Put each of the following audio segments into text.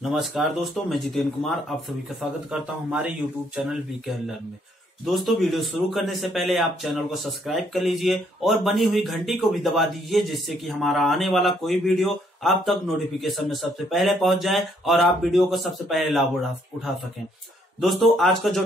नमस्कार दोस्तों, मैं जितेंद्र कुमार आप सभी का स्वागत करता हूं हमारे YouTube चैनल वीकेंड लर्न में। दोस्तों, वीडियो शुरू करने से पहले आप चैनल को सब्सक्राइब कर लीजिए और बनी हुई घंटी को भी दबा दीजिए, जिससे कि हमारा आने वाला कोई वीडियो आप तक नोटिफिकेशन में सबसे पहले पहुंच जाए और आप वीडियो को सबसे पहले लाभ उठा सकें। दोस्तों, आज का जो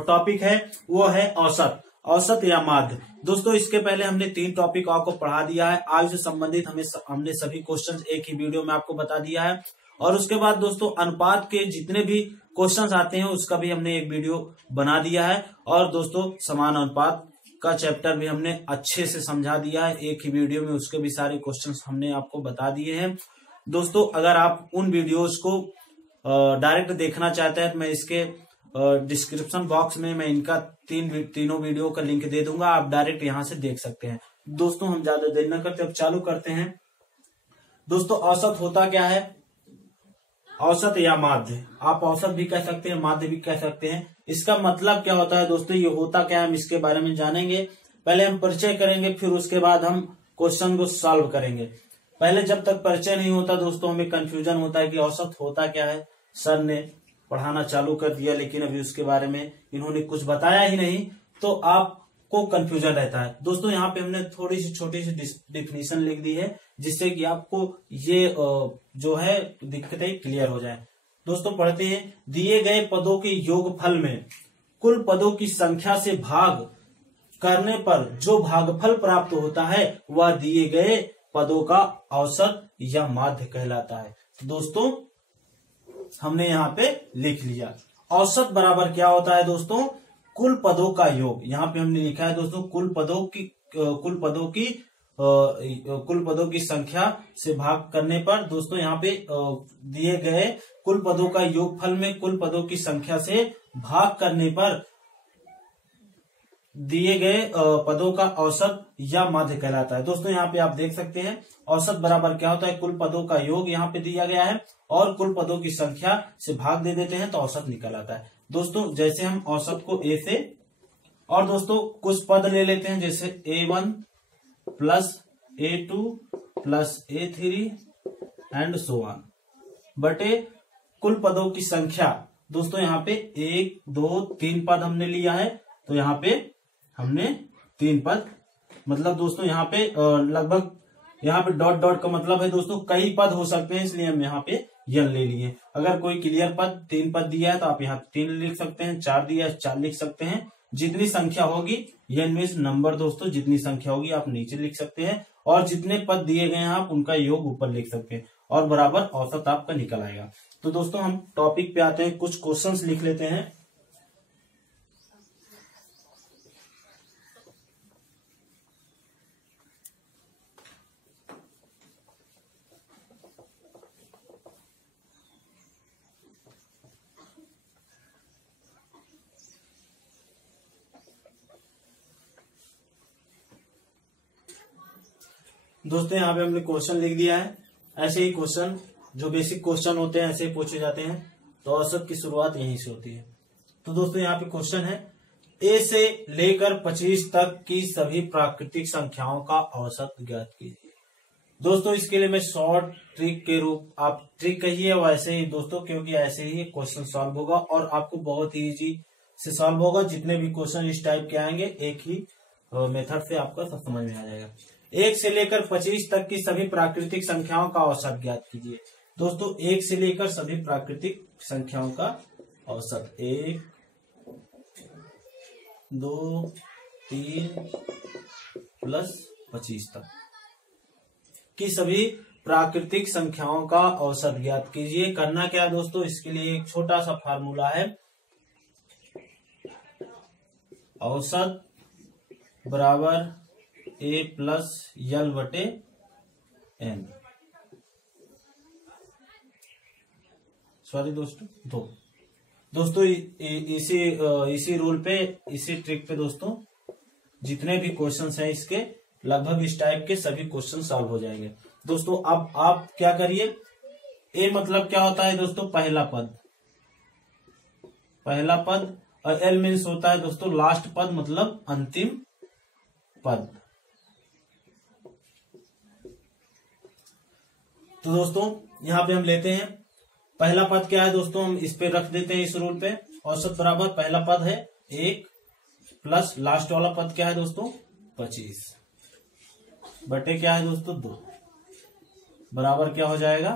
टॉपिक है वो है औसत या माध्य। दोस्तों, इसके पहले हमने 3 टॉपिक आपको पढ़ा दिया है। आज से संबंधित हमने सभी क्वेश्चंस एक ही वीडियो में आपको बता दिया है। और उसके बाद दोस्तों, अनुपात के जितने भी क्वेश्चंस आते हैं उसका भी हमने एक वीडियो बना दिया है। और दोस्तों, समान अनुपात का चैप्टर भी हमने अच्छे से समझा दिया है एक ही वीडियो में, उसके भी सारे क्वेश्चंस हमने आपको बता दिए हैं। दोस्तों, अगर आप उन वीडियोज को डायरेक्ट देखना चाहते हैं तो मैं इसके डिस्क्रिप्शन बॉक्स में मैं इनका तीनों वीडियो का लिंक दे दूंगा, आप डायरेक्ट यहां से देख सकते हैं। दोस्तों, हम ज्यादा देर न करते अब चालू करते हैं। दोस्तों, औसत होता क्या है? औसत या माध्य, आप औसत भी कह सकते हैं, माध्य भी कह सकते हैं। इसका मतलब क्या होता है दोस्तों, ये होता क्या है हम इसके बारे में जानेंगे। पहले हम परिचय करेंगे, फिर उसके बाद हम क्वेश्चन को सॉल्व करेंगे। पहले जब तक परिचय नहीं होता दोस्तों, हमें कंफ्यूजन होता है कि औसत होता क्या है। सर ने पढ़ाना चालू कर दिया लेकिन अभी उसके बारे में इन्होंने कुछ बताया ही नहीं, तो आपको कंफ्यूजन रहता है। दोस्तों, यहाँ पे हमने थोड़ी सी छोटी सी डिफिनीशन लिख दी है, जिससे कि आपको ये जो है दिक्कतें क्लियर हो जाए। दोस्तों, पढ़ते हैं। दिए गए पदों के योगफल में कुल पदों की संख्या से भाग करने पर जो भागफल प्राप्त होता है वह दिए गए पदों का औसत या माध्य कहलाता है। तो दोस्तों, हमने यहाँ पे लिख लिया। औसत बराबर क्या होता है दोस्तों? कुल पदों का योग। यहाँ पे हमने लिखा है दोस्तों, कुल पदों की संख्या से भाग करने पर दोस्तों यहाँ पे दिए गए कुल पदों का योगफल में कुल पदों की संख्या से भाग करने पर दिए गए पदों का औसत या माध्य कहलाता है। दोस्तों, यहाँ पे आप देख सकते हैं औसत बराबर क्या होता है? कुल पदों का योग यहाँ पे दिया गया है और कुल पदों की संख्या से भाग दे देते हैं तो औसत निकल आता है। दोस्तों, जैसे हम औसत को ए से, और दोस्तों कुछ पद ले लेते हैं, जैसे A1 plus A2 plus A3 and so on बटे कुल पदों की संख्या। दोस्तों, यहाँ पे 1 2 3 पद हमने लिया है, तो यहाँ पे हमने 3 पद, मतलब दोस्तों यहाँ पे लगभग यहाँ पे डॉट डॉट का मतलब है दोस्तों कई पद हो सकते हैं, इसलिए हम यहाँ पे यन ले लिए। अगर कोई क्लियर पद 3 पद दिया है तो आप यहाँ 3 लिख सकते हैं, 4 दिया है 4 लिख सकते हैं। जितनी संख्या होगी, यन मीन्स नंबर दोस्तों, जितनी संख्या होगी आप नीचे लिख सकते हैं और जितने पद दिए गए हैं आप उनका योग ऊपर लिख सकते हैं और बराबर औसत आपका निकल आएगा। तो दोस्तों, हम टॉपिक पे आते हैं, कुछ क्वेश्चंस लिख लेते हैं। दोस्तों, यहाँ पे हमने क्वेश्चन लिख दिया है। ऐसे ही क्वेश्चन जो बेसिक क्वेश्चन होते हैं ऐसे पूछे जाते हैं, तो औसत की शुरुआत यहीं से होती है। तो दोस्तों, यहाँ पे क्वेश्चन है, A से लेकर 25 तक की सभी प्राकृतिक संख्याओं का औसत ज्ञात कीजिए। दोस्तों, इसके लिए मैं शॉर्ट ट्रिक के रूप, आप ट्रिक कहिए वैसे ही दोस्तों, क्योंकि ऐसे ही क्वेश्चन सॉल्व होगा और आपको बहुत ही इजी से सॉल्व होगा। जितने भी क्वेश्चन इस टाइप के आएंगे एक ही मेथड से आपका सब समझ में आ जाएगा। 1 से लेकर 25 तक की सभी प्राकृतिक संख्याओं का औसत ज्ञात कीजिए। दोस्तों, 1 से लेकर सभी प्राकृतिक संख्याओं का औसत 1 2 3 प्लस 25 तक की सभी प्राकृतिक संख्याओं का औसत ज्ञात कीजिए। करना क्या है दोस्तों, इसके लिए एक छोटा सा फार्मूला है, औसत बराबर A प्लस यल बटे N। सॉरी दोस्तों इसी रूल पे, इसी ट्रिक पे दोस्तों जितने भी क्वेश्चंस हैं इसके लगभग इस टाइप के सभी क्वेश्चन सॉल्व हो जाएंगे। दोस्तों, अब आप क्या करिए, A मतलब क्या होता है दोस्तों? पहला पद और L मीन्स होता है दोस्तों लास्ट पद, मतलब अंतिम पद। तो दोस्तों, यहाँ पे हम लेते हैं पहला पद क्या है दोस्तों, हम इस पे रख देते हैं इस रूल पे। औसत बराबर पहला पद है 1 प्लस लास्ट वाला पद क्या है दोस्तों 25 बटे क्या है दोस्तों 2 बराबर क्या हो जाएगा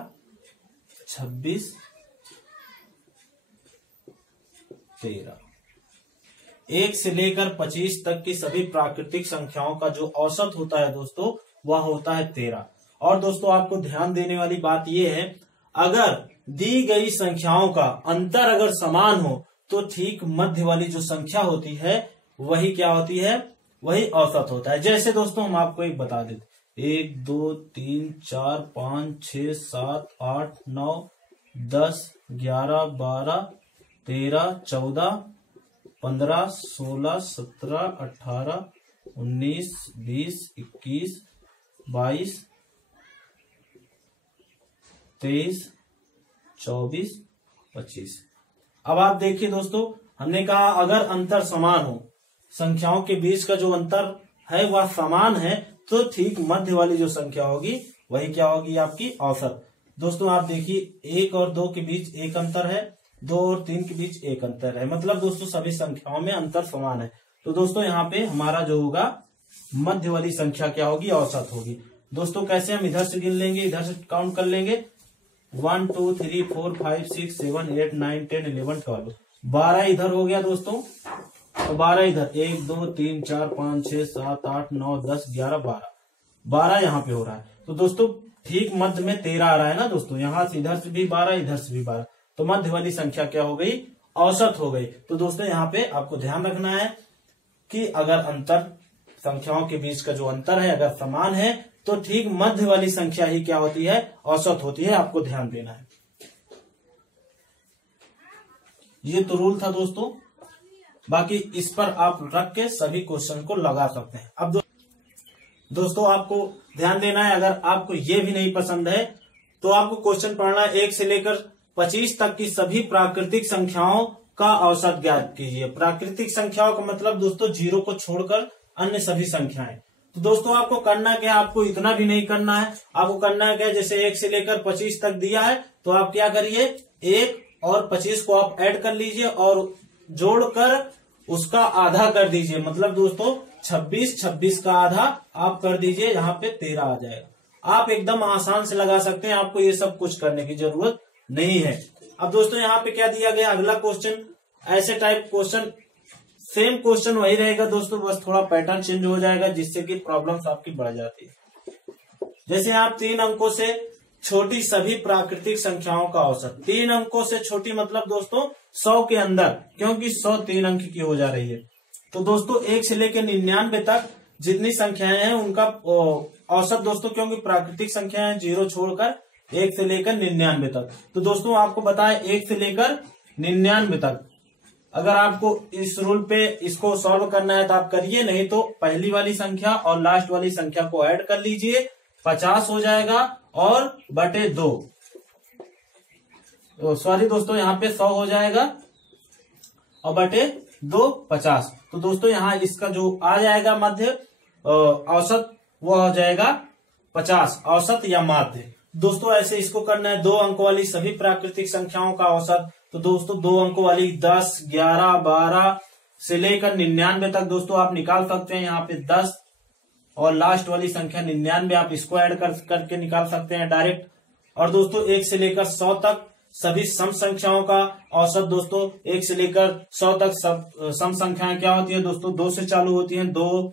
26 13। 1 से लेकर 25 तक की सभी प्राकृतिक संख्याओं का जो औसत होता है दोस्तों वह होता है 13। और दोस्तों आपको ध्यान देने वाली बात यह है, अगर दी गई संख्याओं का अंतर अगर समान हो तो ठीक मध्य वाली जो संख्या होती है वही क्या होती है, वही औसत होता है। जैसे दोस्तों हम आपको एक बता देते, 1 2 3 4 5 6 7 8 9 10 11 12 13 14 15 16 17 18 19 20 21 22 23 24 25। अब आप देखिए दोस्तों, हमने कहा अगर अंतर समान हो, संख्याओं के बीच का जो अंतर है वह समान है, तो ठीक मध्य वाली जो संख्या होगी वही क्या होगी आपकी औसत। दोस्तों आप देखिए 1 और 2 के बीच एक अंतर है, 2 और 3 के बीच एक अंतर है, मतलब दोस्तों सभी संख्याओं में अंतर समान है। तो दोस्तों यहाँ पे हमारा जो होगा मध्य वाली संख्या क्या होगी, औसत होगी। दोस्तों कैसे, हम इधर से गिन लेंगे, इधर से काउंट कर लेंगे, 1 2 3 4 5 6 7 8 9 10 11 12 12 इधर हो गया दोस्तों, तो 12 इधर 1 2 3 4 5 6 7 8 9 10 11 12 12 यहाँ पे हो रहा है। तो दोस्तों ठीक मध्य में 13 आ रहा है ना दोस्तों, यहाँ से इधर से भी 12 इधर से भी 12, तो मध्य वाली संख्या क्या हो गई, औसत हो गई। तो दोस्तों यहाँ पे आपको ध्यान रखना है कि अगर अंतर संख्याओं के बीच का जो अंतर है अगर समान है तो ठीक मध्य वाली संख्या ही क्या होती है, औसत होती है। आपको ध्यान देना है। ये तो रूल था दोस्तों, बाकी इस पर आप रख के सभी क्वेश्चन को लगा सकते हैं। अब दोस्तों आपको ध्यान देना है, अगर आपको ये भी नहीं पसंद है तो आपको क्वेश्चन पढ़ना है 1 से लेकर 25 तक की सभी प्राकृतिक संख्याओं का औसत ज्ञात कीजिए। प्राकृतिक संख्याओं का मतलब दोस्तों 0 को छोड़कर अन्य सभी संख्याएं। तो दोस्तों आपको करना क्या, आपको इतना भी नहीं करना है, आपको करना है क्या, जैसे 1 से लेकर 25 तक दिया है तो आप क्या करिए, 1 और 25 को आप ऐड कर लीजिए और जोड़कर उसका आधा कर दीजिए, मतलब दोस्तों 26 का आधा आप कर दीजिए, यहाँ पे 13 आ जाएगा। आप एकदम आसान से लगा सकते हैं, आपको ये सब कुछ करने की जरूरत नहीं है। अब दोस्तों यहाँ पे क्या दिया गया, अगला क्वेश्चन, ऐसे टाइप क्वेश्चन, सेम क्वेश्चन वही रहेगा दोस्तों, बस थोड़ा पैटर्न चेंज हो जाएगा जिससे कि प्रॉब्लम्स आपकी बढ़ जाती है। जैसे आप 3 अंकों से छोटी सभी प्राकृतिक संख्याओं का औसत, 3 अंकों से छोटी मतलब दोस्तों 100 के अंदर, क्योंकि 100 3 अंक की हो जा रही है। तो दोस्तों 1 से लेकर 99 तक जितनी संख्याएं हैं उनका औसत दोस्तों, क्योंकि प्राकृतिक संख्याएं 0 छोड़कर 1 से लेकर 99 तक। तो दोस्तों आपको बताया 1 से लेकर 99 तक, अगर आपको इस रूल पे इसको सॉल्व करना है तो आप करिए, नहीं तो पहली वाली संख्या और लास्ट वाली संख्या को ऐड कर लीजिए, 50 हो जाएगा और बटे 2, सॉरी दोस्तों यहाँ पे 100 हो जाएगा और बटे 2 50। तो दोस्तों यहाँ इसका जो आ जाएगा मध्य औसत वो हो जाएगा 50, औसत या माध्य। दोस्तों ऐसे इसको करना है 2 अंकों वाली सभी प्राकृतिक संख्याओं का औसत। तो दोस्तों 2 अंकों वाली 10 11 12 से लेकर 99 तक दोस्तों आप निकाल सकते हैं, यहाँ पे 10 और लास्ट वाली संख्या 99, आप इसको ऐड करके निकाल सकते हैं डायरेक्ट। और दोस्तों 1 से लेकर 100 तक सभी सम संख्याओं का औसत, दोस्तों 1 से लेकर 100 तक सब सम संख्याएं क्या होती है दोस्तों, 2 से चालू होती हैं, 2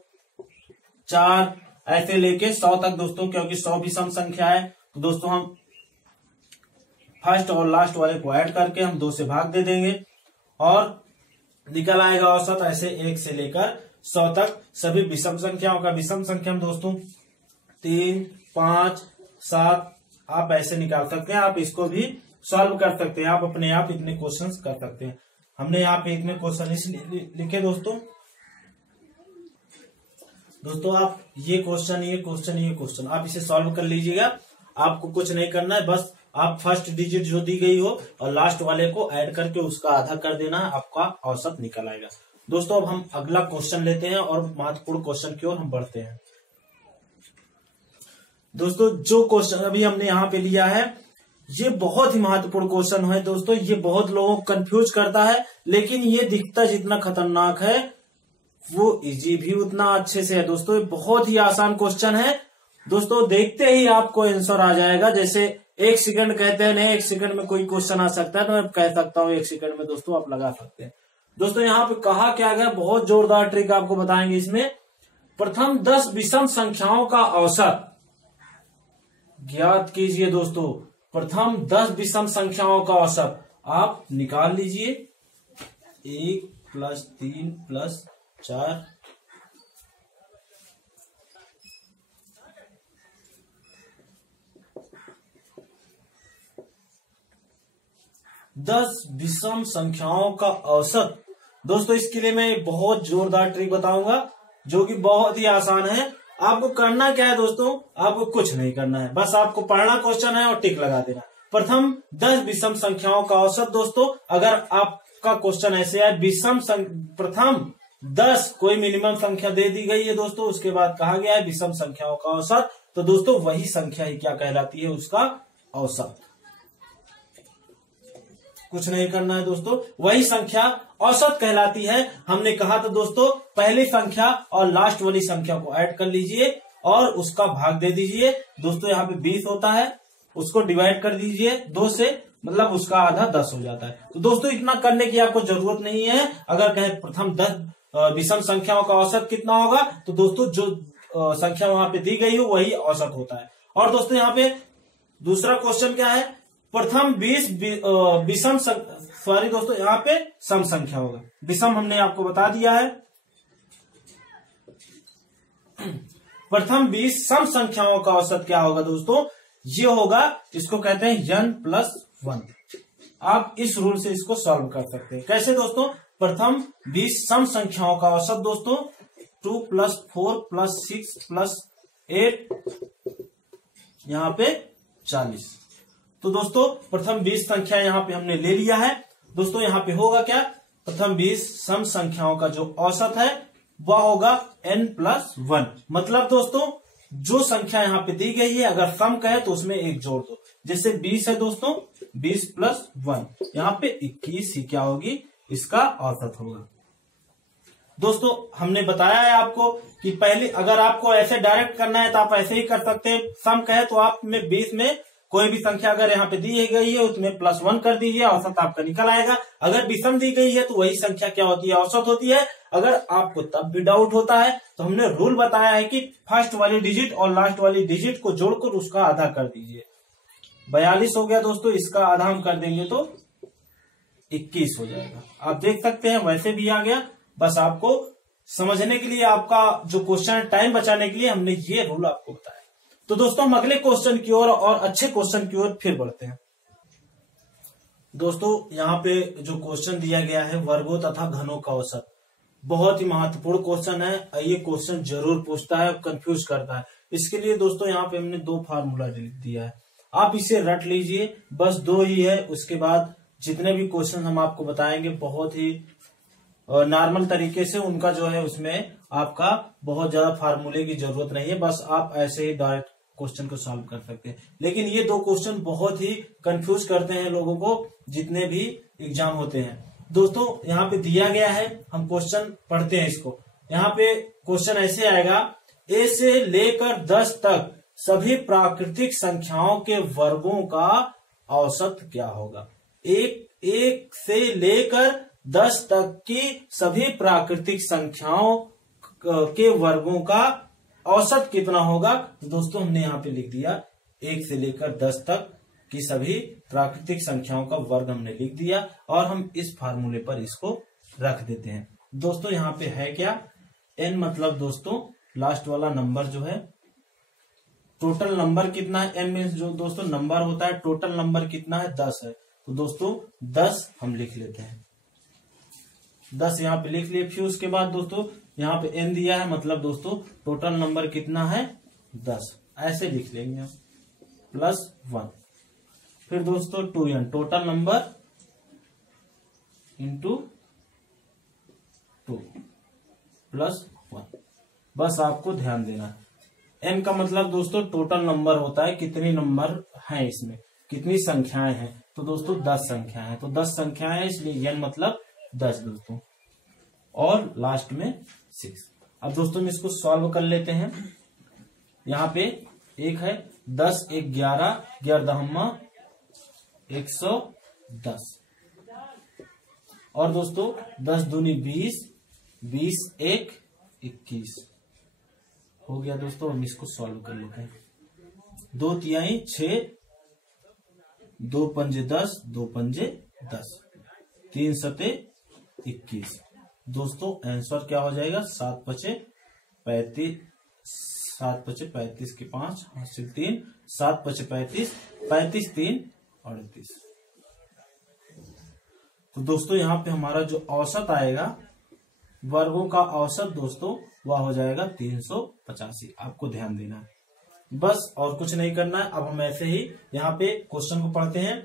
4 ऐसे लेके 100 तक दोस्तों, क्योंकि 100 भी सम संख्या है। तो दोस्तों हम फर्स्ट और लास्ट वाले को ऐड करके हम 2 से भाग दे देंगे और निकल आएगा औसत। ऐसे 1 से लेकर 100 तक सभी विषम संख्याओं का, विषम संख्या में दोस्तों 3 5 7 आप ऐसे निकाल सकते हैं। आप इसको भी सॉल्व कर सकते हैं, आप अपने आप इतने क्वेश्चंस कर सकते हैं। हमने यहाँ पे इतने क्वेश्चन इसलिए लिखे दोस्तों आप ये क्वेश्चन आप इसे सॉल्व कर लीजिएगा। आपको कुछ नहीं करना है, बस आप फर्स्ट डिजिट जो दी गई हो और लास्ट वाले को ऐड करके उसका आधा कर देना है, आपका औसत निकल आएगा। दोस्तों अब हम अगला क्वेश्चन लेते हैं और महत्वपूर्ण क्वेश्चन की ओर हम बढ़ते हैं। दोस्तों जो क्वेश्चन अभी हमने यहाँ पे लिया है ये बहुत ही महत्वपूर्ण क्वेश्चन है दोस्तों, ये बहुत लोगों को कंफ्यूज करता है, लेकिन ये दिखता जितना खतरनाक है वो इजी भी उतना अच्छे से है दोस्तों। ये बहुत ही आसान क्वेश्चन है दोस्तों, देखते ही आपको आंसर आ जाएगा। जैसे 1 सेकंड कहते हैं, नहीं 1 सेकंड में कोई क्वेश्चन आ सकता है, तो मैं कह सकता हूँ 1 सेकंड में दोस्तों आप लगा सकते हैं। दोस्तों यहाँ पे कहा क्या गया, बहुत जोरदार ट्रिक आपको बताएंगे इसमें। प्रथम 10 विषम संख्याओं का औसत ज्ञात कीजिए दोस्तों। प्रथम 10 विषम संख्याओं का औसत आप निकाल लीजिए। 1 + 3 + 4 10 विषम संख्याओं का औसत। दोस्तों इसके लिए मैं बहुत जोरदार ट्रिक बताऊंगा जो कि बहुत ही आसान है। आपको करना क्या है दोस्तों, आपको कुछ नहीं करना है, बस आपको पढ़ना क्वेश्चन है और टिक लगा देना। प्रथम 10 विषम संख्याओं का औसत दोस्तों, अगर आपका क्वेश्चन ऐसे है प्रथम 10 कोई मिनिमम संख्या दे दी गई है दोस्तों, उसके बाद कहा गया है विषम संख्याओं का औसत, तो दोस्तों वही संख्या ही क्या कहलाती है, उसका औसत। कुछ नहीं करना है दोस्तों, वही संख्या औसत कहलाती है। हमने कहा तो दोस्तों पहली संख्या और लास्ट वाली संख्या को ऐड कर लीजिए और उसका भाग दे दीजिए। दोस्तों यहाँ पे 20 होता है, उसको डिवाइड कर दीजिए 2 से, मतलब उसका आधा 10 हो जाता है। तो दोस्तों इतना करने की आपको जरूरत नहीं है। अगर कहे प्रथम 10 विषम संख्याओं का औसत कितना होगा, तो दोस्तों जो संख्या वहां पे दी गई हो वही औसत होता है। और दोस्तों यहाँ पे दूसरा क्वेश्चन क्या है, प्रथम 20 विषम सॉरी दोस्तों यहाँ पे सम संख्या होगा, विषम हमने आपको बता दिया है। प्रथम 20 सम संख्याओं का औसत क्या होगा दोस्तों, ये होगा, इसको कहते हैं n+1। आप इस रूल से इसको सॉल्व कर सकते हैं। कैसे दोस्तों, प्रथम 20 सम संख्याओं का औसत दोस्तों 2 + 4 + 6 + 8 यहाँ पे 40। तो दोस्तों प्रथम 20 संख्या यहाँ पे हमने ले लिया है। दोस्तों यहाँ पे होगा क्या, प्रथम 20 सम संख्याओं का जो औसत है वह होगा n+1। मतलब दोस्तों जो संख्या यहाँ पे दी गई है अगर सम कहे तो उसमें 1 जोड़ दो। जैसे 20 है दोस्तों, 20 + 1 यहाँ पे 21 ही क्या होगी, इसका औसत होगा। दोस्तों हमने बताया है आपको कि पहले अगर आपको ऐसे डायरेक्ट करना है तो आप ऐसे ही कर सकते हैं। सम कहे तो आप में 20 में कोई भी संख्या अगर यहाँ पे दी गई है उसमें +1 कर दीजिए, औसत आपका निकल आएगा। अगर विषम दी गई है तो वही संख्या क्या होती है, औसत होती है। अगर आपको तब भी डाउट होता है तो हमने रूल बताया है कि फर्स्ट वाली डिजिट और लास्ट वाली डिजिट को जोड़कर उसका आधा कर दीजिए। 42 हो गया दोस्तों, इसका आधा हम कर देंगे तो 21 हो जाएगा। आप देख सकते हैं वैसे भी आ गया। बस आपको समझने के लिए, आपका जो क्वेश्चन टाइम बचाने के लिए हमने ये रूल आपको बताया। तो दोस्तों हम अगले क्वेश्चन की ओर और अच्छे क्वेश्चन की ओर फिर बढ़ते हैं। दोस्तों यहाँ पे जो क्वेश्चन दिया गया है वर्गों तथा घनों का औसत, बहुत ही महत्वपूर्ण क्वेश्चन है। ये क्वेश्चन जरूर पूछता है, कंफ्यूज करता है। इसके लिए दोस्तों यहाँ पे हमने 2 फार्मूला लिख दिया है, आप इसे रट लीजिए। बस 2 ही है, उसके बाद जितने भी क्वेश्चन हम आपको बताएंगे बहुत ही नॉर्मल तरीके से उनका जो है उसमें आपका बहुत ज्यादा फार्मूले की जरूरत नहीं है, बस आप ऐसे ही डायरेक्ट क्वेश्चन को सॉल्व कर सकते हैं। लेकिन ये 2 क्वेश्चन बहुत ही कंफ्यूज करते हैं लोगों को जितने भी एग्जाम होते हैं। दोस्तों यहाँ पे दिया गया है, हम क्वेश्चन पढ़ते हैं इसको। यहाँ पे क्वेश्चन ऐसे आएगा, A से लेकर 10 तक सभी प्राकृतिक संख्याओं के वर्गों का औसत क्या होगा। 1 से लेकर 10 तक की सभी प्राकृतिक संख्याओं के वर्गों का औसत कितना होगा। दोस्तों हमने यहाँ पे लिख दिया 1 से लेकर 10 तक की सभी प्राकृतिक संख्याओं का वर्ग हमने लिख दिया और हम इस फार्मूले पर इसको रख देते हैं। दोस्तों यहाँ पे है क्या, n मतलब दोस्तों लास्ट वाला नंबर जो है, टोटल नंबर कितना है, n मीन्स जो दोस्तों नंबर होता है, टोटल नंबर कितना है 10 है। तो दोस्तों 10 हम लिख लेते हैं, 10 यहाँ पे लिख लिए। फिर उसके बाद दोस्तों यहाँ पे n दिया है, मतलब दोस्तों टोटल नंबर कितना है 10, ऐसे लिख लेंगे हम, +1। फिर दोस्तों 2n टोटल नंबर इंटू 2 +1। बस आपको ध्यान देना है, n का मतलब दोस्तों टोटल नंबर होता है, कितने नंबर हैं इसमें। कितनी संख्याएं हैं, तो दोस्तों 10 संख्याएं हैं। तो 10 संख्याएं हैं, इसलिए n मतलब 10 दोस्तों, और लास्ट में 6। अब दोस्तों हम इसको सॉल्व कर लेते हैं। यहाँ पे एक है 10 1 11, 11 110, और दोस्तों 10 दूनी 20, 20 1 21 हो गया दोस्तों। हम इसको सॉल्व कर लेते हैं। 2 तिहाई 6, 2 पंजे 10, 2 पंजे 10, 3 सते 21। दोस्तों आंसर क्या हो जाएगा, 7 पचे 35, 7 पचे 35 के 5 हासिल 3, 7 पचे 35, 35 3 38। तो दोस्तों यहाँ पे हमारा जो औसत आएगा वर्गों का औसत दोस्तों वह हो जाएगा 385। आपको ध्यान देना है बस, और कुछ नहीं करना है। अब हम ऐसे ही यहाँ पे क्वेश्चन को पढ़ते हैं।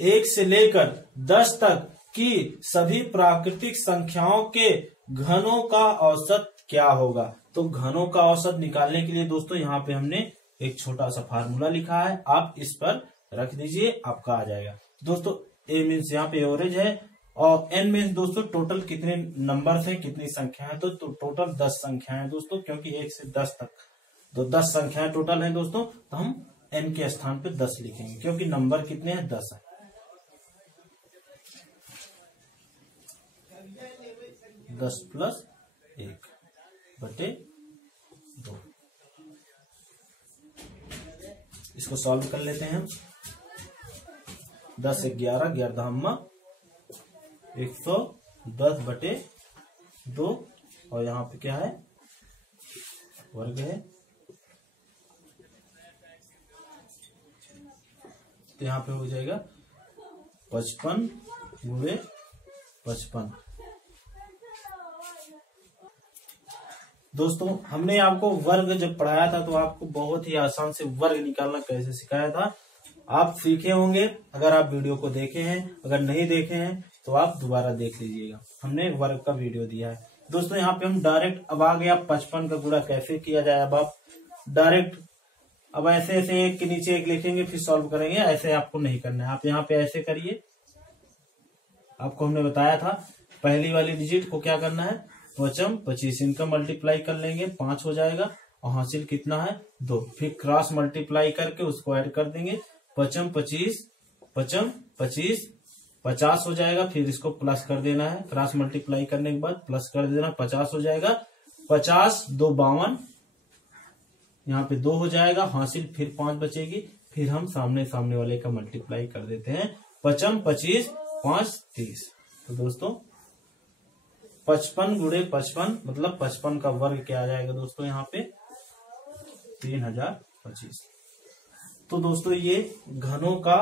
1 से लेकर 10 तक की सभी प्राकृतिक संख्याओं के घनों का औसत क्या होगा। तो घनों का औसत निकालने के लिए दोस्तों यहाँ पे हमने एक छोटा सा फार्मूला लिखा है, आप इस पर रख दीजिए, आपका आ जाएगा। दोस्तों ए मीन्स यहाँ पे एवरेज है, और एन मीन्स दोस्तों टोटल कितने नंबर है, कितनी संख्या है। तो टोटल 10 संख्या है दोस्तों, क्योंकि 1 से 10 तक तो 10 संख्याएं टोटल है दोस्तों। तो हम एन के स्थान पे 10 लिखेंगे, क्योंकि नंबर कितने हैं, 10 है। 10 प्लस 1 बटे 2। इसको सॉल्व कर लेते हैं हम। 10 1 11, 11 110 बटे 2, और यहाँ पे क्या है, वर्ग है। तो यहाँ पे हो जाएगा 55 गुणे 55। दोस्तों हमने आपको वर्ग जब पढ़ाया था तो आपको बहुत ही आसान से वर्ग निकालना कैसे सिखाया था, आप सीखे होंगे अगर आप वीडियो को देखे हैं। अगर नहीं देखे हैं तो आप दोबारा देख लीजिएगा, हमने वर्ग का वीडियो दिया है दोस्तों। यहाँ पे हम डायरेक्ट अब आ गया 55 का गुणा कैसे किया जाए। अब आप डायरेक्ट अब ऐसे ऐसे एक के नीचे एक लिखेंगे फिर सॉल्व करेंगे, ऐसे आपको नहीं करना है। आप यहाँ पे ऐसे करिए, आपको हमने बताया था पहली वाली डिजिट को क्या करना है, 55 25, इनका मल्टीप्लाई कर लेंगे 5 हो जाएगा, और हासिल कितना है 2। फिर क्रॉस मल्टीप्लाई करके उसको ऐड कर देंगे, 55 25 55 25 50 हो जाएगा। फिर इसको प्लस कर देना है, क्रॉस मल्टीप्लाई करने के बाद प्लस कर देना, 50 हो जाएगा। 50 2 52, यहाँ पे 2 हो जाएगा, हासिल फिर 5 बचेगी। फिर हम सामने सामने वाले का मल्टीप्लाई कर देते हैं, 55 25 5 30। तो दोस्तों 55 गुणे 55 मतलब 55 का वर्ग क्या आ जाएगा दोस्तों, यहाँ पे 3025। तो दोस्तों ये घनों का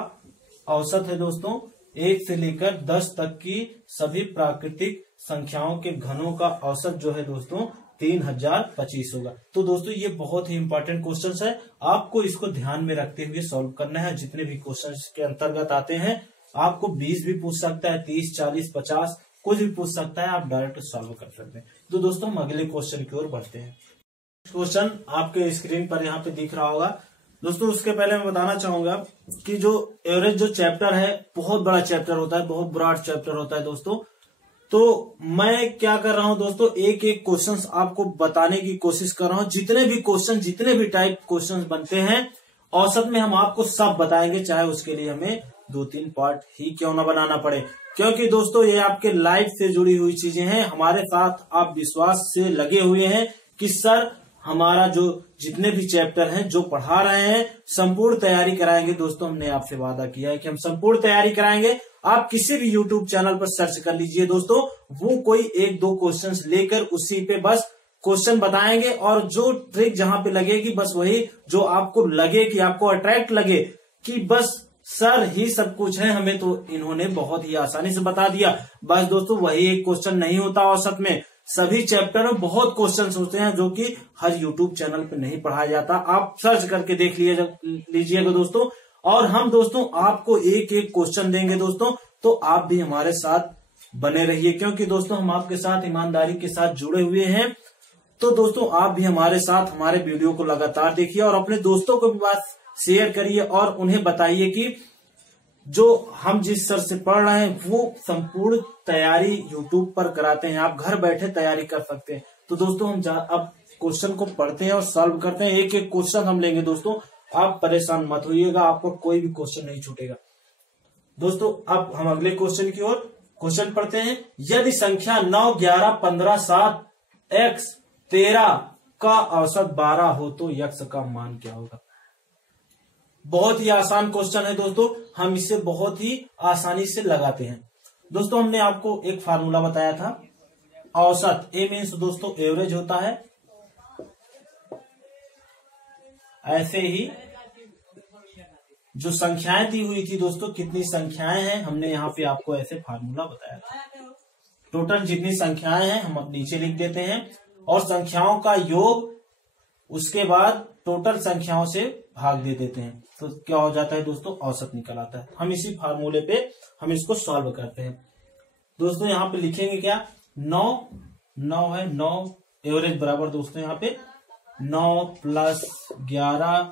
औसत है दोस्तों। 1 से लेकर 10 तक की सभी प्राकृतिक संख्याओं के घनों का औसत जो है दोस्तों 3025 होगा। तो दोस्तों ये बहुत ही इंपॉर्टेंट क्वेश्चन है, आपको इसको ध्यान में रखते हुए सॉल्व करना है। जितने भी क्वेश्चन के अंतर्गत आते हैं, आपको 20 भी पूछ सकता है, 30 40 50 कुछ भी पूछ सकता है, आप डायरेक्ट सॉल्व कर सकते हैं। तो दोस्तों हम अगले क्वेश्चन की ओर बढ़ते हैं। क्वेश्चन आपके स्क्रीन पर यहाँ पे दिख रहा होगा दोस्तों। उसके पहले मैं बताना चाहूंगा कि जो एवरेज जो चैप्टर है बहुत बड़ा चैप्टर होता है, बहुत ब्रॉड चैप्टर होता है दोस्तों। तो मैं क्या कर रहा हूं दोस्तों, एक एक क्वेश्चंस आपको बताने की कोशिश कर रहा हूं। जितने भी क्वेश्चन, जितने भी टाइप क्वेश्चंस बनते हैं औसत में हम आपको सब बताएंगे, चाहे उसके लिए हमें 2-3 पार्ट ही क्यों ना बनाना पड़े। क्योंकि दोस्तों ये आपके लाइफ से जुड़ी हुई चीजें हैं, हमारे साथ आप विश्वास से लगे हुए हैं कि सर हमारा जो जितने भी चैप्टर हैं जो पढ़ा रहे हैं संपूर्ण तैयारी कराएंगे। दोस्तों हमने आपसे वादा किया है कि हम संपूर्ण तैयारी कराएंगे। आप किसी भी YouTube चैनल पर सर्च कर लीजिए दोस्तों, वो कोई 1-2 क्वेश्चंस लेकर उसी पे बस क्वेश्चन बताएंगे, और जो ट्रिक जहां पे लगेगी बस वही जो आपको लगे कि आपको अट्रैक्ट लगे कि बस सर ही सब कुछ है, हमें तो इन्होंने बहुत ही आसानी से बता दिया। बस दोस्तों वही एक क्वेश्चन नहीं होता औसत में, सभी चैप्टर में बहुत क्वेश्चंस होते हैं जो कि हर YouTube चैनल पे नहीं पढ़ाया जाता। आप सर्च करके देख लीजिएगा दोस्तों। और हम दोस्तों आपको एक एक क्वेश्चन देंगे दोस्तों, तो आप भी हमारे साथ बने रहिए, क्योंकि दोस्तों हम आपके साथ ईमानदारी के साथ जुड़े हुए हैं। तो दोस्तों आप भी हमारे साथ हमारे वीडियो को लगातार देखिए और अपने दोस्तों को भी बात शेयर करिए और उन्हें बताइए कि जो हम जिस सर से पढ़ रहे हैं वो संपूर्ण तैयारी यूट्यूब पर कराते हैं, आप घर बैठे तैयारी कर सकते हैं। तो दोस्तों हम अब क्वेश्चन को पढ़ते हैं और सॉल्व करते हैं। एक एक क्वेश्चन हम लेंगे दोस्तों, आप परेशान मत होइएगा, आपको कोई भी क्वेश्चन नहीं छूटेगा। दोस्तों अब हम अगले क्वेश्चन की ओर क्वेश्चन पढ़ते हैं। यदि संख्या 9, 11, 15, 7, x 13 का औसत 12 हो तो x का मान क्या होगा। बहुत ही आसान क्वेश्चन है दोस्तों, हम इसे बहुत ही आसानी से लगाते हैं। दोस्तों हमने आपको एक फार्मूला बताया था, औसत ए मीन्स दोस्तों एवरेज होता है। ऐसे ही जो संख्याएं दी हुई थी दोस्तों, कितनी संख्याएं हैं हमने यहाँ पे आपको ऐसे फार्मूला बताया था। टोटल जितनी संख्याएं हैं हम नीचे लिख देते हैं और संख्याओं का योग उसके बाद टोटल संख्याओं से भाग दे देते हैं, तो क्या हो जाता है दोस्तों, औसत निकल आता है। हम इसी फार्मूले पे हम इसको सॉल्व करते हैं। दोस्तों यहाँ पे लिखेंगे क्या, 9 है, 9 एवरेज बराबर दोस्तों यहाँ पे 9 plus 11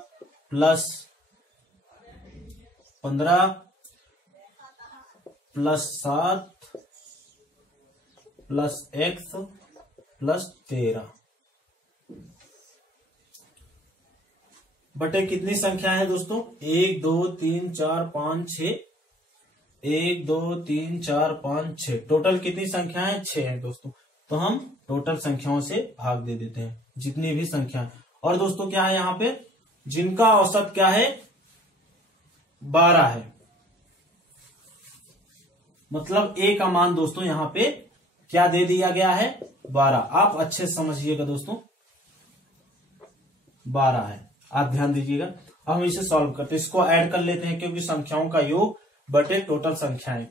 plus 15 plus 7 plus x plus 13 बटे कितनी संख्या है दोस्तों, 1 2 3 4 5 6, 1 2 3 4 5 6, टोटल कितनी संख्या है, 6 है दोस्तों। तो हम टोटल संख्याओं से भाग दे देते हैं जितनी भी संख्या है। और दोस्तों क्या है यहाँ पे, जिनका औसत क्या है, 12 है, मतलब ए का मान दोस्तों यहाँ पे क्या दे दिया गया है, 12। आप अच्छे से समझिएगा दोस्तों, 12 है, आप ध्यान दीजिएगा। अब हम इसे सॉल्व करते हैं, इसको ऐड कर लेते हैं क्योंकि संख्याओं का योग बटे टोटल संख्याएं।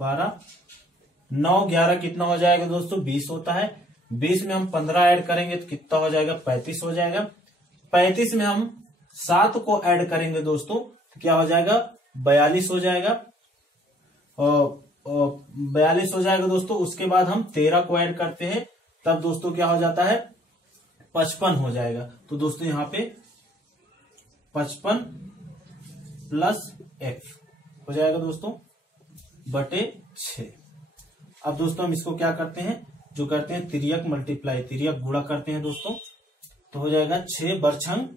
12 9 11 कितना हो जाएगा दोस्तों, 20 होता है। 20 में हम 15 ऐड करेंगे तो कितना हो जाएगा, 35 हो जाएगा। 35 में हम 7 को ऐड करेंगे दोस्तों तो क्या हो जाएगा, 42 हो जाएगा। 42 हो जाएगा दोस्तों। उसके बाद हम 13 को ऐड करते हैं, तब दोस्तों क्या हो जाता है, 55 हो जाएगा। तो दोस्तों यहाँ पे 55 प्लस x हो जाएगा दोस्तों बटे 6। अब दोस्तों हम इसको क्या करते हैं, जो करते हैं तिर्यक मल्टीप्लाई, तिर्यक गुणा करते हैं दोस्तों, तो हो जाएगा 6 बरछंग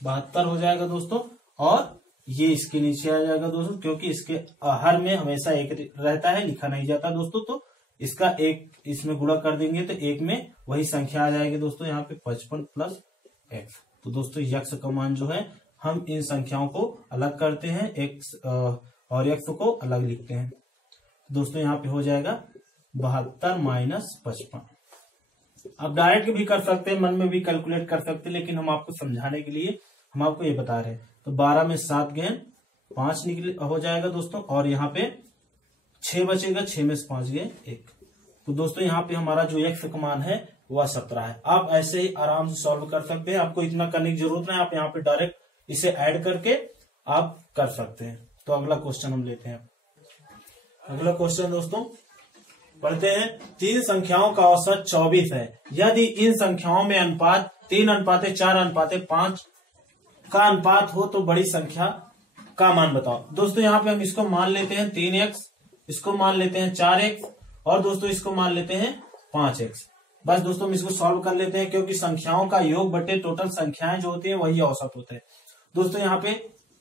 72 हो जाएगा दोस्तों। और ये इसके नीचे आ जाएगा दोस्तों, क्योंकि इसके हर में हमेशा एक रहता है, लिखा नहीं जाता दोस्तों, तो इसका एक इसमें गुणा कर देंगे तो एक में वही संख्या आ जाएगी दोस्तों यहाँ पे 55 प्लस x। तो दोस्तों x का मान जो है, हम इन संख्याओं को अलग करते हैं, x और x को अलग लिखते हैं। दोस्तों यहाँ पे हो जाएगा 72 माइनस 55। आप डायरेक्ट भी कर सकते हैं, मन में भी कैलकुलेट कर सकते हैं, लेकिन हम आपको समझाने के लिए हम आपको ये बता रहे हैं। तो 12 में 7 गए 5 निकले हो जाएगा दोस्तों, और यहाँ पे 6 बचेगा, 6 में से 5 गए 1। तो दोस्तों यहाँ पे हमारा जो x का मान है वह 17 है। आप ऐसे ही आराम से सॉल्व कर सकते हैं, आपको इतना करने की जरूरत नहीं, आप यहाँ पे डायरेक्ट इसे ऐड करके आप कर सकते हैं। तो अगला क्वेश्चन हम लेते हैं। अगला क्वेश्चन दोस्तों पढ़ते हैं। 3 संख्याओं का औसत 24 है, यदि इन संख्याओं में अनुपात 3:4:5 का अनुपात हो तो बड़ी संख्या का मान बताओ। दोस्तों यहाँ पे हम इसको मान लेते हैं 3x, इसको मान लेते हैं 4x, और दोस्तों इसको मान लेते हैं 5x। बस दोस्तों हम इसको सॉल्व कर लेते हैं, क्योंकि संख्याओं का योग बटे टोटल संख्याएं जो होती है वही औसत होता है। दोस्तों यहाँ पे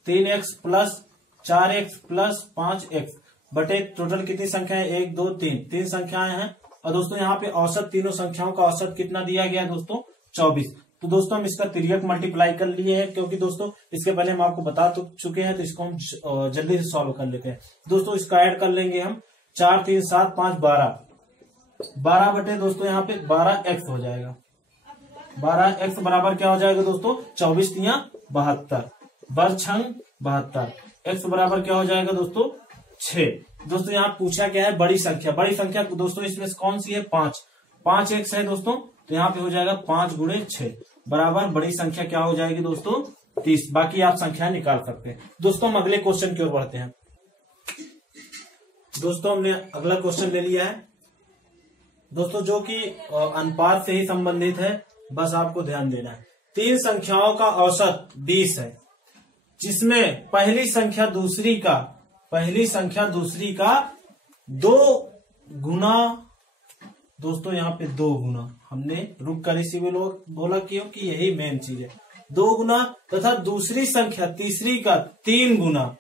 3x plus 4x plus 5x बटे टोटल कितनी संख्या है, 1 2 3, 3 संख्याएं हैं। और दोस्तों यहाँ पे औसत तीनों संख्याओं का औसत कितना दिया गया दोस्तों, 24। तो दोस्तों हम इसका तिर्यक मल्टीप्लाई कर लिए हैं, क्योंकि दोस्तों इसके पहले हम आपको बता तो चुके हैं, तो इसको हम जल्दी से सॉल्व कर लेते हैं। दोस्तों इसका ऐड कर लेंगे हम, 4 3 7 5 12 बटे दोस्तों यहाँ पे 12x हो जाएगा। 12x बराबर क्या हो जाएगा दोस्तों, 24 3 72 बरछंग 72, x बराबर क्या हो जाएगा दोस्तों 6। दोस्तों यहाँ पूछा क्या है, बड़ी संख्या। बड़ी संख्या दोस्तों इसमें कौन सी है, 5x है दोस्तों। तो यहाँ पे हो जाएगा 5 × 6 बराबर बड़ी संख्या क्या हो जाएगी दोस्तों 30। बाकी आप संख्या निकाल सकते हैं। दोस्तों हम अगले क्वेश्चन की ओर बढ़ते हैं। दोस्तों हमने अगला क्वेश्चन ले लिया है दोस्तों, जो कि अनुपात से ही संबंधित है, बस आपको ध्यान देना है। तीन संख्याओं का औसत 20 है, जिसमें पहली संख्या दूसरी का 2 गुना, दोस्तों यहाँ पे 2 गुना, हमने रुक कर इसी में बोला क्योंकि यही मेन चीज है, 2 गुना तथा दूसरी संख्या तीसरी का 3 गुना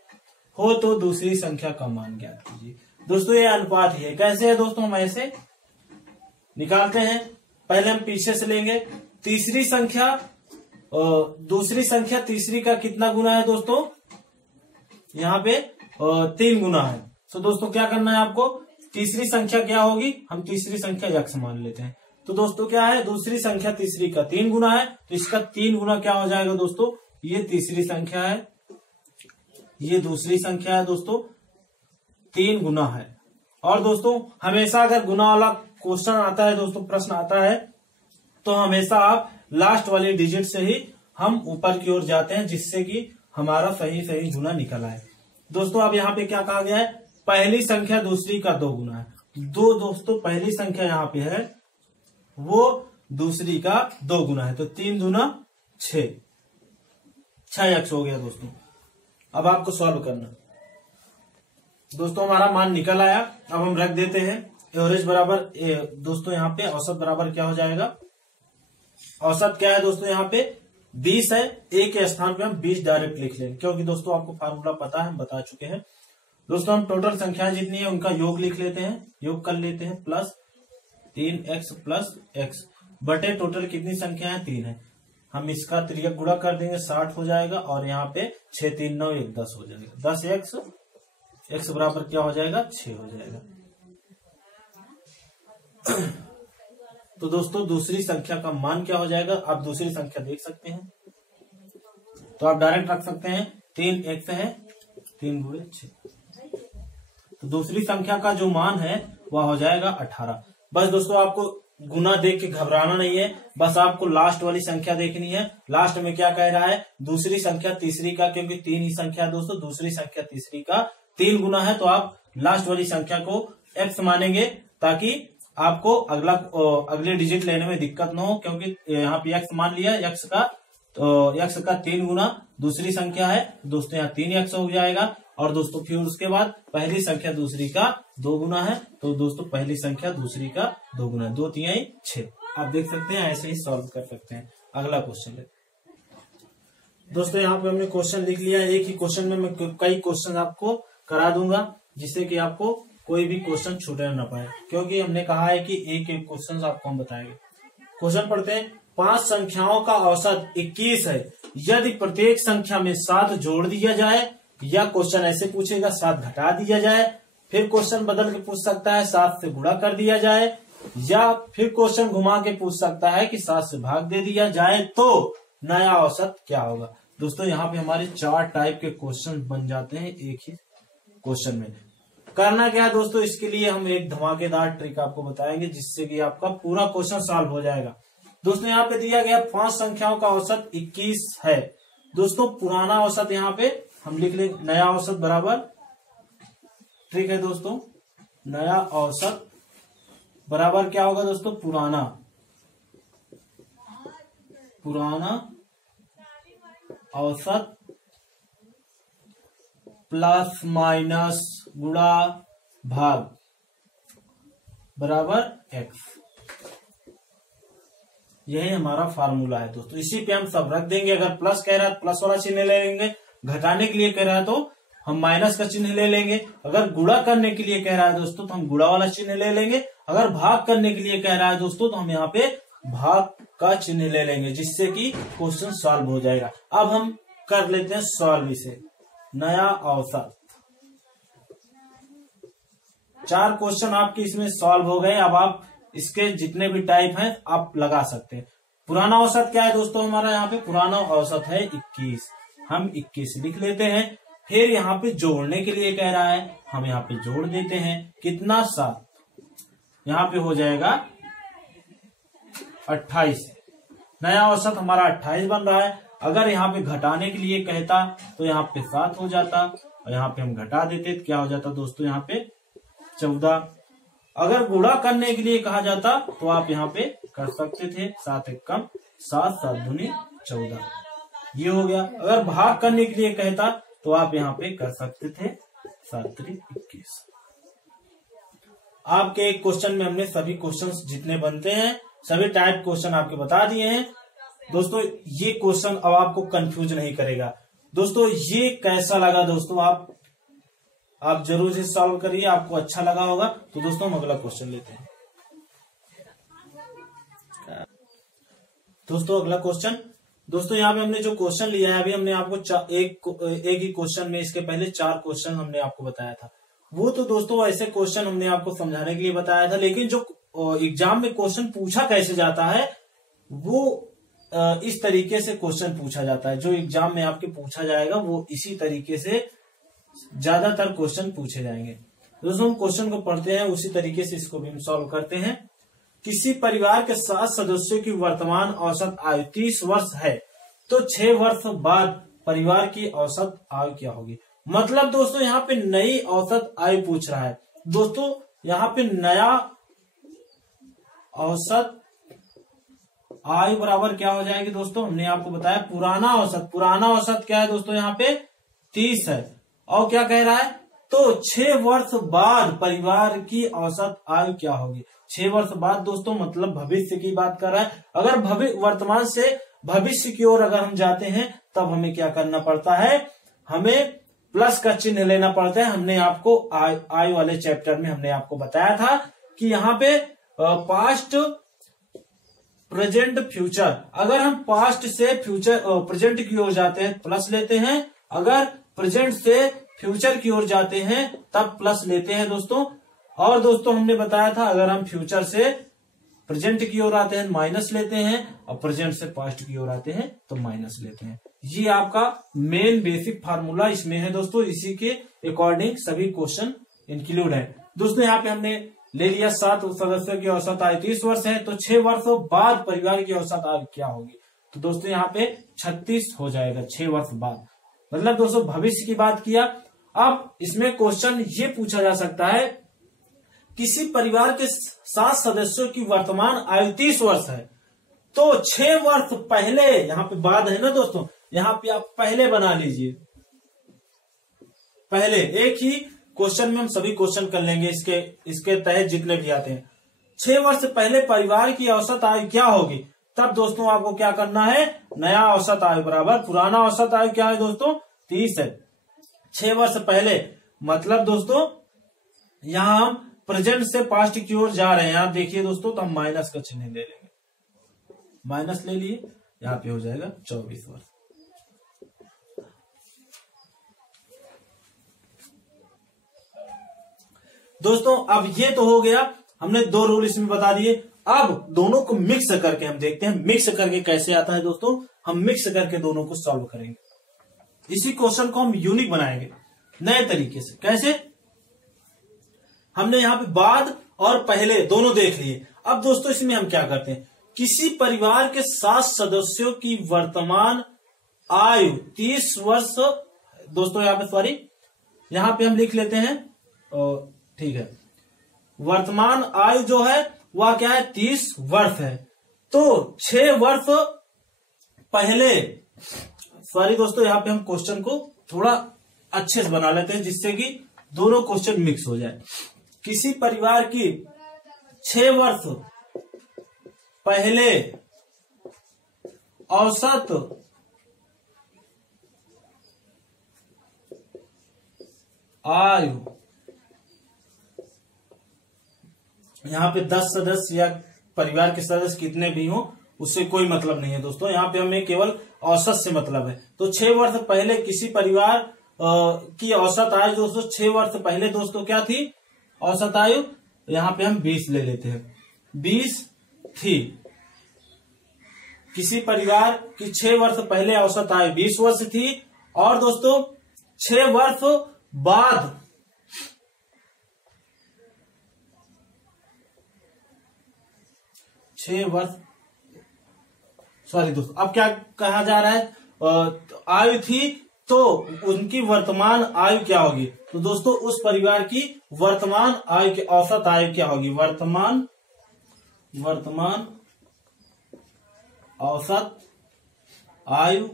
हो तो दूसरी संख्या का मान ज्ञात कीजिए। दोस्तों ये अनुपात है, कैसे है दोस्तों, हम ऐसे निकालते हैं। पहले हम पीछे से लेंगे, तीसरी संख्या दूसरी संख्या तीसरी का कितना गुना है दोस्तों, यहाँ पे 3 गुना है। तो दोस्तों क्या करना है आपको, तीसरी संख्या क्या होगी, हम तीसरी संख्या x मान लेते हैं। तो दोस्तों क्या है, दूसरी संख्या तीसरी का 3 गुना है, तो इसका 3 गुना क्या हो जाएगा दोस्तों, ये तीसरी संख्या है, ये दूसरी संख्या है दोस्तों, 3 गुना है। और दोस्तों हमेशा अगर गुना वाला क्वेश्चन आता है दोस्तों, प्रश्न आता है, तो हमेशा आप लास्ट वाली डिजिट से ही हम ऊपर की ओर जाते हैं, जिससे कि हमारा सही गुना निकल आए। दोस्तों अब यहाँ पे क्या कहा गया है, पहली संख्या दूसरी का 2 गुना है। दोस्तों पहली संख्या यहाँ पे है, वो दूसरी का 2 गुना है, तो 3 दूना 6x हो गया दोस्तों। अब आपको सॉल्व करना। दोस्तों हमारा मान निकल आया, अब हम रख देते हैं एवरेज बराबर दोस्तों यहाँ पे औसत बराबर क्या हो जाएगा, औसत क्या है दोस्तों, यहाँ पे 20 है, ए के स्थान पे हम 20 डायरेक्ट लिख लेंगे, क्योंकि दोस्तों आपको फार्मूला पता है, हम बता चुके हैं। दोस्तों हम टोटल संख्याएं जितनी है उनका योग लिख लेते हैं, योग कर लेते हैं, प्लस 3x प्लस x बटे टोटल कितनी संख्या है, 3 है। हम इसका त्रियक गुणा कर देंगे, 60 हो जाएगा, और यहाँ पे 6 3 9 1 10 हो जाएगा, 10x, x बराबर क्या हो जाएगा, 6 हो जाएगा। तो दोस्तों दूसरी संख्या का मान क्या हो जाएगा, आप दूसरी संख्या देख सकते हैं, तो आप डायरेक्ट रख सकते हैं, 3x है, 3 गुणे 6, तो दूसरी संख्या का जो मान है वह हो जाएगा 18। बस दोस्तों आपको गुना देख के घबराना नहीं है, बस आपको लास्ट वाली संख्या देखनी है। लास्ट में क्या कह रहा है, दूसरी संख्या तीसरी का, क्योंकि 3 ही संख्या है दोस्तों, दूसरी संख्या तीसरी का 3 गुना है, तो आप लास्ट वाली संख्या को x मानेंगे, ताकि आपको अगले डिजिट लेने में दिक्कत ना हो, क्योंकि यहाँ पे x मान लिया, x का 3 गुना दूसरी संख्या है दोस्तों, यहाँ 3x हो जाएगा। और दोस्तों फिर उसके बाद पहली संख्या दूसरी का 2 गुना है, तो दोस्तों पहली संख्या दूसरी का 2 गुना है, 2 3 6। आप देख सकते हैं, ऐसे ही सॉल्व कर सकते हैं। अगला क्वेश्चन है दोस्तों, यहाँ पे हमने क्वेश्चन लिख लिया। एक ही क्वेश्चन में मैं कई क्वेश्चन आपको करा दूंगा, जिससे कि आपको कोई भी क्वेश्चन छूटने ना पाए, क्योंकि हमने कहा है कि एक एक क्वेश्चन आपको हम बताएंगे। क्वेश्चन पढ़ते हैं, 5 संख्याओं का औसत 21 है, यदि प्रत्येक संख्या में 7 जोड़ दिया जाए, या क्वेश्चन ऐसे पूछेगा 7 घटा दिया जाए, फिर क्वेश्चन बदल के पूछ सकता है 7 से गुणा कर दिया जाए, या फिर क्वेश्चन घुमा के पूछ सकता है कि 7 से भाग दे दिया जाए, तो नया औसत क्या होगा। दोस्तों यहाँ पे हमारे 4 टाइप के क्वेश्चन बन जाते हैं एक ही क्वेश्चन में। करना क्या है दोस्तों, इसके लिए हम एक धमाकेदार ट्रिक आपको बताएंगे, जिससे कि आपका पूरा क्वेश्चन सॉल्व हो जाएगा। दोस्तों यहाँ पे दिया गया 5 संख्याओं का औसत 21 है। दोस्तों पुराना औसत यहाँ पे हम लिख ले, नया औसत बराबर, ठीक है दोस्तों, नया औसत बराबर क्या होगा दोस्तों, पुराना औसत प्लस माइनस गुणा भाग बराबर x। यही हमारा फार्मूला है दोस्तों, इसी पे हम सब रख देंगे। अगर प्लस कह रहा है तो प्लस वाला चिन्ह ले लेंगे, घटाने के लिए कह रहा है तो हम माइनस का चिन्ह ले लेंगे, अगर गुणा करने के लिए कह रहा है दोस्तों तो हम गुणा वाला चिन्ह ले लेंगे, अगर भाग करने के लिए कह रहा है दोस्तों तो हम यहाँ पे भाग का चिन्ह ले लेंगे, जिससे कि क्वेश्चन सॉल्व हो जाएगा। अब हम कर लेते हैं सॉल्व इसे। नया औसत, 4 क्वेश्चन आपके इसमें सॉल्व हो गए। अब आप इसके जितने भी टाइप हैं आप लगा सकते हैं। पुराना औसत क्या है दोस्तों, हमारा यहाँ पे पुराना औसत है 21, हम 21 लिख लेते हैं। फिर यहाँ पे जोड़ने के लिए कह रहा है, हम यहाँ पे जोड़ देते हैं, कितना 7, यहाँ पे हो जाएगा 28। नया औसत हमारा 28 बन रहा है। अगर यहाँ पे घटाने के लिए कहता तो यहाँ पे 7 हो जाता, और यहाँ पे हम घटा देते तो क्या हो जाता दोस्तों, यहाँ पे 14। अगर गुणा करने के लिए कहा जाता तो आप यहाँ पे कर सकते थे 7 एक कम 7, 7 दूनी 14, ये हो गया। अगर भाग करने के लिए कहता तो आप यहाँ पे कर सकते थे 7 3 21। आपके एक क्वेश्चन में हमने सभी क्वेश्चंस जितने बनते हैं सभी टाइप क्वेश्चन आपके बता दिए हैं दोस्तों। ये क्वेश्चन अब आपको कंफ्यूज नहीं करेगा दोस्तों। ये कैसा लगा दोस्तों, आप जरूर से सॉल्व करिए, आपको अच्छा लगा होगा। तो दोस्तों हम अगला क्वेश्चन लेते हैं। दोस्तों अगला क्वेश्चन, दोस्तों यहाँ पे हमने जो क्वेश्चन लिया है, अभी हमने आपको एक ही क्वेश्चन में इसके पहले 4 क्वेश्चन हमने आपको बताया था। वो तो दोस्तों ऐसे क्वेश्चन हमने आपको समझाने के लिए बताया था, लेकिन जो एग्जाम में क्वेश्चन पूछा कैसे जाता है वो इस तरीके से क्वेश्चन पूछा जाता है। जो एग्जाम में आपके पूछा जाएगा वो इसी तरीके से ज्यादातर क्वेश्चन पूछे जाएंगे। दोस्तों हम क्वेश्चन को पढ़ते हैं, उसी तरीके से इसको भी हम सॉल्व करते हैं। किसी परिवार के 7 सदस्यों की वर्तमान औसत आयु 30 वर्ष है, तो 6 वर्ष बाद परिवार की औसत आयु क्या होगी। मतलब दोस्तों यहाँ पे नई औसत आयु पूछ रहा है। दोस्तों यहाँ पे नया औसत आयु बराबर क्या हो जाएगी दोस्तों, हमने आपको बताया पुराना औसत क्या है दोस्तों, यहाँ पे 30 है। और क्या कह रहा है, तो 6 वर्ष बाद परिवार की औसत आयु क्या होगी। 6 वर्ष बाद दोस्तों मतलब भविष्य की बात कर रहा है। अगर वर्तमान से भविष्य की ओर अगर हम जाते हैं तब हमें क्या करना पड़ता है, हमें प्लस का चिन्ह लेना पड़ता है। हमने आपको आयु वाले चैप्टर में हमने आपको बताया था कि यहाँ पे पास्ट प्रेजेंट फ्यूचर, अगर हम पास्ट से प्रेजेंट की ओर जाते हैं प्लस लेते हैं, अगर प्रेजेंट से फ्यूचर की ओर जाते हैं तब प्लस लेते हैं दोस्तों। और दोस्तों हमने बताया था अगर हम फ्यूचर से प्रेजेंट की ओर आते हैं माइनस लेते हैं, और प्रेजेंट से पास्ट की ओर आते हैं तो माइनस लेते हैं। ये आपका मेन बेसिक फार्मूला इसमें है दोस्तों, इसी के अकॉर्डिंग सभी क्वेश्चन इंक्लूड है दोस्तों। यहाँ पे हमने ले लिया 7 सदस्यों की औसत आयु 30 वर्ष है, तो 6 वर्षों बाद परिवार की औसत आयु क्या होगी। तो दोस्तों यहाँ पे 36 हो जाएगा 6 वर्ष बाद, मतलब दोस्तों भविष्य की बात किया। अब इसमें क्वेश्चन ये पूछा जा सकता है, किसी परिवार के 7 सदस्यों की वर्तमान आयु 30 वर्ष है, तो 6 वर्ष पहले, यहाँ पे बाद है ना दोस्तों, यहाँ पे आप पहले बना लीजिए। पहले एक ही क्वेश्चन में हम सभी क्वेश्चन कर लेंगे इसके तहत जितने भी आते हैं। 6 वर्ष पहले परिवार की औसत आयु क्या होगी, तब दोस्तों आपको क्या करना है, नया औसत आयु बराबर पुराना औसत आयु क्या है दोस्तों 30 है। 6 वर्ष पहले मतलब दोस्तों यहां हम प्रेजेंट से पास्ट की ओर जा रहे हैं, आप देखिए दोस्तों, तो हम माइनस का चिन्ह ले लेंगे, माइनस ले लिए, यहाँ पे हो जाएगा 24 वर्ष। दोस्तों अब ये तो हो गया, हमने 2 रूल इसमें बता दिए। अब दोनों को मिक्स करके हम देखते हैं, मिक्स करके कैसे आता है दोस्तों। हम मिक्स करके दोनों को सॉल्व करेंगे, इसी क्वेश्चन को हम यूनिक बनाएंगे नए तरीके से। कैसे, हमने यहाँ पे बाद और पहले दोनों देख लिए। अब दोस्तों इसमें हम क्या करते हैं, किसी परिवार के 7 सदस्यों की वर्तमान आयु 30 वर्ष, दोस्तों यहाँ पे सॉरी, यहाँ पे हम लिख लेते हैं, ठीक है, वर्तमान आयु जो है वह क्या है 30 वर्ष है। तो 6 वर्ष पहले, सॉरी दोस्तों, यहाँ पे हम क्वेश्चन को थोड़ा अच्छे से बना लेते हैं जिससे कि दोनों क्वेश्चन मिक्स हो जाए। किसी परिवार की 6 वर्ष पहले औसत आयु, यहाँ पे 10 सदस्य या परिवार के सदस्य कितने भी हो उससे कोई मतलब नहीं है दोस्तों, यहाँ पे हमें केवल औसत से मतलब है। तो 6 वर्ष पहले किसी परिवार की औसत आयु दोस्तों 6 वर्ष पहले दोस्तों क्या थी औसत आयु, यहाँ पे हम 20 ले लेते हैं, 20 थी। किसी परिवार की 6 वर्ष पहले औसत आयु 20 वर्ष थी, और दोस्तों 6 वर्ष बाद सॉरी दोस्तों, अब क्या कहा जा रहा है, आयु थी तो उनकी वर्तमान आयु क्या होगी। तो दोस्तों उस परिवार की वर्तमान आयु की औसत आयु क्या होगी, वर्तमान औसत आयु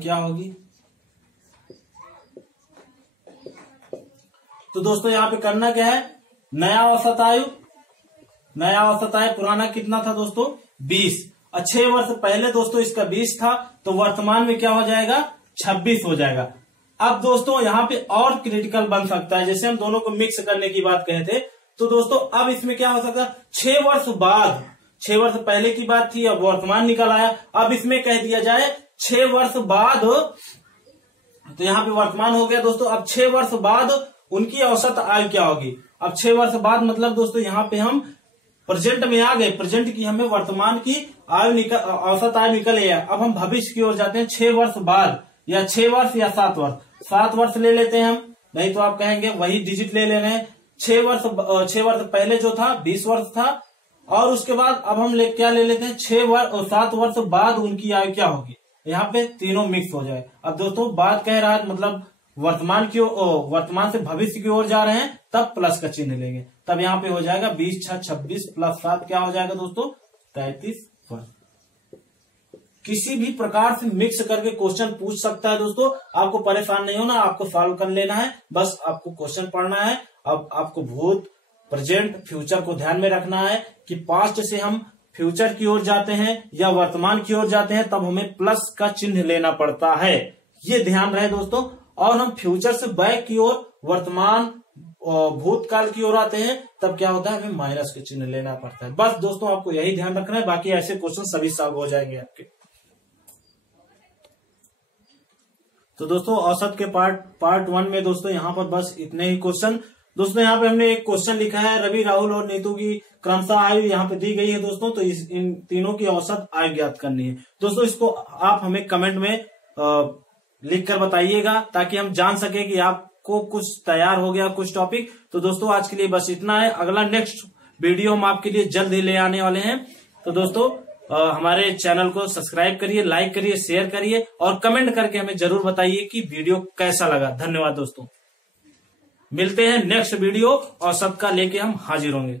क्या होगी। तो दोस्तों यहाँ पे करना क्या है, नया औसत आयु, पुराना कितना था दोस्तों 20, 6 वर्ष पहले दोस्तों इसका 20 था, तो वर्तमान में क्या हो जाएगा 26 हो जाएगा। अब दोस्तों यहाँ पे और क्रिटिकल बन सकता है, जैसे हम दोनों को मिक्स करने की बात कहे थे, तो दोस्तों अब इसमें क्या हो सकता है 6 वर्ष बाद, 6 वर्ष पहले की बात थी, अब वर्तमान निकल आया, अब इसमें कह दिया जाए 6 वर्ष बाद, तो यहाँ पे वर्तमान हो गया दोस्तों। अब 6 वर्ष बाद उनकी औसत आयु क्या होगी। अब 6 वर्ष बाद मतलब दोस्तों यहाँ पे हम प्रेजेंट में आ गए, प्रेजेंट की हमें वर्तमान की आयु औसत आयु निकल गया। अब हम भविष्य की ओर जाते हैं, 6 वर्ष बाद या 6 वर्ष या 7 वर्ष, 7 वर्ष ले लेते हैं हम, नहीं तो आप कहेंगे वही डिजिट ले लेना है। 6 वर्ष पहले जो था 20 वर्ष था, और उसके बाद अब हम क्या ले लेते हैं 7 वर्ष बाद उनकी आयु क्या होगी। यहाँ पे तीनों मिक्स हो जाए। अब दोस्तों बात कह रहा है मतलब वर्तमान से भविष्य की ओर जा रहे हैं, तब प्लस का चिन्ह लेंगे, तब यहाँ पे हो जाएगा 20 6 26 प्लस 7 क्या हो जाएगा दोस्तों 33 वर्ष। किसी भी प्रकार से मिक्स करके क्वेश्चन पूछ सकता है दोस्तों, आपको परेशान नहीं होना, आपको सॉल्व कर लेना है, बस आपको क्वेश्चन पढ़ना है। अब आपको भूत प्रेजेंट फ्यूचर को ध्यान में रखना है कि पास्ट से हम फ्यूचर की ओर जाते हैं या वर्तमान की ओर जाते हैं, तब हमें प्लस का चिन्ह लेना पड़ता है, ये ध्यान रहे दोस्तों। और हम फ्यूचर से बैक की ओर, वर्तमान भूतकाल की ओर आते हैं, तब क्या होता है हमें माइनस का चिन्ह लेना पड़ता है। बस दोस्तों आपको यही ध्यान रखना है, बाकी ऐसे क्वेश्चन सभी सॉल्व हो जाएंगे आपके। तो दोस्तों औसत के पार्ट 1 में दोस्तों यहाँ पर बस इतने ही क्वेश्चन। दोस्तों यहाँ पे हमने एक क्वेश्चन लिखा है, रवि, राहुल और नीतू की क्रमशः आयु यहाँ पे दी गई है दोस्तों, तो इन तीनों की औसत आयु ज्ञात करनी है। दोस्तों इसको आप हमें कमेंट में लिख कर बताइएगा, ताकि हम जान सके कि आपको कुछ तैयार हो गया कुछ टॉपिक। तो दोस्तों आज के लिए बस इतना है, अगला नेक्स्ट वीडियो हम आपके लिए जल्द ही ले आने वाले हैं। तो दोस्तों हमारे चैनल को सब्सक्राइब करिए, लाइक करिए, शेयर करिए और कमेंट करके हमें जरूर बताइए कि वीडियो कैसा लगा। धन्यवाद दोस्तों, मिलते हैं नेक्स्ट वीडियो और सबका लेके हम हाजिर होंगे।